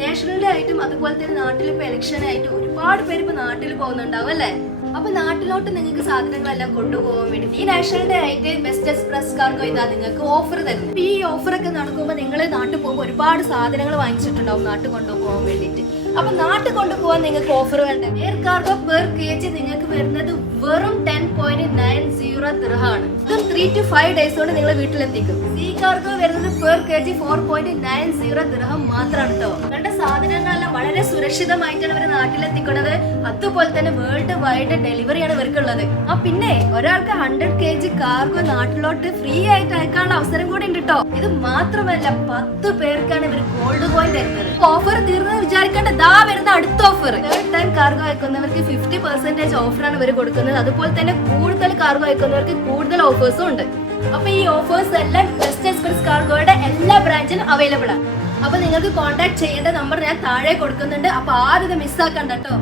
National day ആയിട്ടും അതുപോലെ തന്നെ നാട്ടിൽ ഇപ്പൊ ഇലക്ഷൻ ആയിട്ട് ഒരുപാട് പേര് ഇപ്പൊ നാട്ടിൽ പോകുന്നുണ്ടാവും അല്ലേ? അപ്പൊ നാട്ടിലോട്ട് നിങ്ങൾക്ക് സാധനങ്ങളെല്ലാം കൊണ്ടുപോകാൻ വേണ്ടി ഈ നാഷണൽ ഡേ ആയിട്ട് ബെസ്റ്റ് എക്സ്പ്രസ് കാർഗോ ഇതാ നിങ്ങൾക്ക് ഓഫർ തരുന്നത്. ഈ ഓഫർ ഒക്കെ നടക്കുമ്പോൾ നിങ്ങൾ നാട്ടിൽ പോകുമ്പോൾ ഒരുപാട് സാധനങ്ങൾ വാങ്ങിച്ചിട്ടുണ്ടാവും നാട്ടിൽ കൊണ്ടുപോകാൻ വേണ്ടിയിട്ട്. അപ്പൊ നാട്ടിൽ കൊണ്ടുപോകാൻ നിങ്ങൾക്ക് ഓഫർ വേണ്ട. എയർ കാർഗോ പെർ kg നിങ്ങൾക്ക് വരുന്നത് വെറും 10.90 ദിർഹമാണ്. ഇതും 3 to 5 days കൊണ്ട് നിങ്ങൾ വീട്ടിലെത്തിക്കും. സീ കാർഗോ വരുന്നത് പെർ kg 4.90 ദിർഹം മാത്രമാണ് കേട്ടോ. നിങ്ങളുടെ സാധനങ്ങളെല്ലാം വളരെ സുരക്ഷിതമായിട്ടാണ് അവർ നാട്ടിലെത്തിക്കുന്നത്. അതുപോലെ തന്നെ വേൾഡ് വൈഡ് ഡെലിവറിയാണ് ഇവർക്കുള്ളത്. പിന്നെ ഒരാൾക്ക് 100 kg കാർഗോ നാട്ടിലോട്ട് ഫ്രീ ആയിട്ട് അയക്കാനുള്ള അവസരം കൂടി ഉണ്ട് കേട്ടോ. ഇത് മാത്രമല്ല 10 പേർക്കാണ് ഇവർ ഗോൾഡ് കോയിൻ തരുന്നത്. ഓഫർ തീർന്നത് വിചാരിക്കേണ്ട, ദാ വരുന്ന അടുത്ത ഓഫർ. തേർഡ് ടൈം കാർഗോ അയക്കുന്നവർക്ക് 50% ഓഫറാണ് ഇവർ കൊടുക്കുന്നത്. അതുപോലെ തന്നെ കൂടുതൽ കാർഗോ അയക്കുന്നവർക്ക് കൂടുതൽ ഓഫേഴ്സും ഉണ്ട്. അപ്പൊ ഈ ഓഫേഴ്സ് എല്ലാം ബെസ്റ്റ് എക്സ്പ്രസ് കാർഗോയുടെ എല്ലാ ബ്രാഞ്ചിലും അവൈലബിൾ ആണ്. അപ്പൊ നിങ്ങൾക്ക് കോൺടാക്ട് ചെയ്യേണ്ട നമ്പർ ഞാൻ താഴെ കൊടുക്കുന്നുണ്ട്. അപ്പൊ ആരും ഇത് മിസ്സാക്കണ്ട കേട്ടോ.